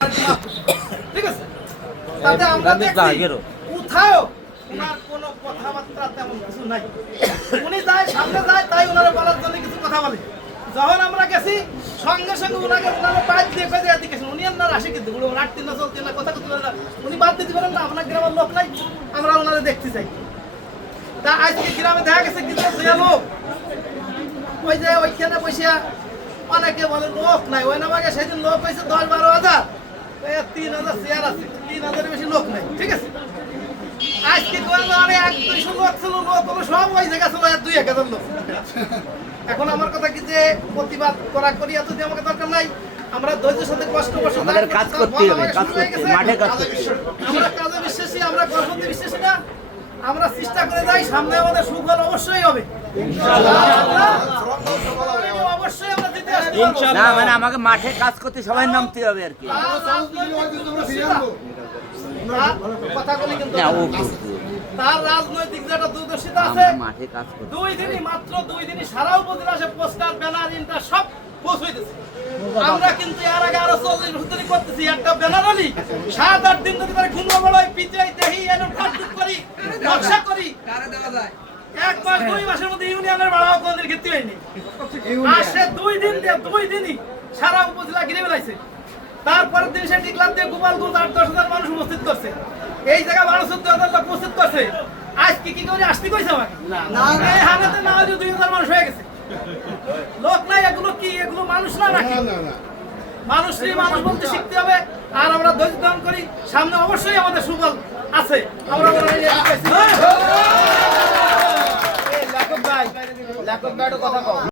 ঠিক আছে, তাতে আমরা দেখছি কোথাও ওনার কোনো কথাবার্তা তেমন কিছু নাই। উনি যায় সামনে যায়, তাই ওনারা বলার জন্য কিছু কথা বলে। যখন আমরা গেছি সঙ্গে সঙ্গে ওনাকে ওনারা পাইপ দিয়ে কয়ে দিয়ে গেছেন, উনি আপনার আসে কিন্তু রাখতেন না, চলতেন না, কথা করতে না, উনি বাদ দিতে পারেন না, আপনার গ্রামের লোক নাই, আমরা ওনারা দেখতে চাই। তা আজকে গ্রামে দেখা গেছে কিছু লোক ওই যে ওইখানে বসিয়া অনেকে বলে লোক নাই, ওই নামাকে সেদিন লোক হয়েছে 10-12,000, 3,000 চেয়ার আছে, 3,000-এর বেশি লোক নাই। ঠিক আছে, আজকে অনেক 100-200 লোক ছিল, লোক হলো সব ওই জায়গা ছিল 2-1,000 লোক। এখন আমার কথা কি যে প্রতিবাদ করা করি এত দিয়ে আমাকে দরকার নাই, আমরা ধৈর্যের সাথে কষ্ট করছি, আমাদের কাজ করতে হবে, কাজ করতে মাঠে কাজ করতে আমরা কাজে বিশ্বাসী, আমরা কর্মতে বিশ্বাসী না, আমরা চেষ্টা করে যাই, সামনে আমাদের সুফল অবশ্যই হবে ইনশাআল্লাহ। অবশ্যই আমরা জিতে আসতে পারবো না, মানে আমাকে মাঠে কাজ করতে সবাই নামতে হবে আর কি। কথাগুলি কিন্তু না, ও তার রাজনৈতিক যেটা দূরদর্শিতা আছে, মাঠে কাজ করতে 2 দিনই মাত্র 2 দিনই সারা উপজেলা সে পোস্টার ব্যানার ইন্টার সব পৌঁছাইতেছে। আমরা কিন্তু এর আগে আরো 40 বছর করতেছি, একটা ব্যানার হলি 7-8 দিন ধরে তার ঘুমো বড়ই পিচাই দেহি এরকম কাটকুট করি নকশা করি, কারে দেওয়া যায় 1 মাস 2 মাসের মধ্যে ইউনিয়নের বাড়াও কোনদিন ক্ষেত্রে হয়নি। আর সে 2 দিন দিয়ে 2 দিনই সারা উপজেলা ঘিরে বেলাইছে। তারপরের দিন সে টিকলার দিয়ে গোপালগঞ্জ 8-10 হাজার মানুষ উপস্থিত করছে, এই জায়গা 12-14 লোক উপস্থিত করছে। আজকে কি করে আসতে কইছে আমাকে না, এই হানাতে না হলে 2,000 মানুষ হয়ে গেছে। লোক নাই, এগুলো কি, এগুলো মানুষ না নাকি? মানুষই মানুষ বলতে শিখতে হবে, আর আমরা ধৈর্য ধারণ করি, সামনে অবশ্যই আমাদের সুফল আছে। আমরা লেখক ভাই কথা কও।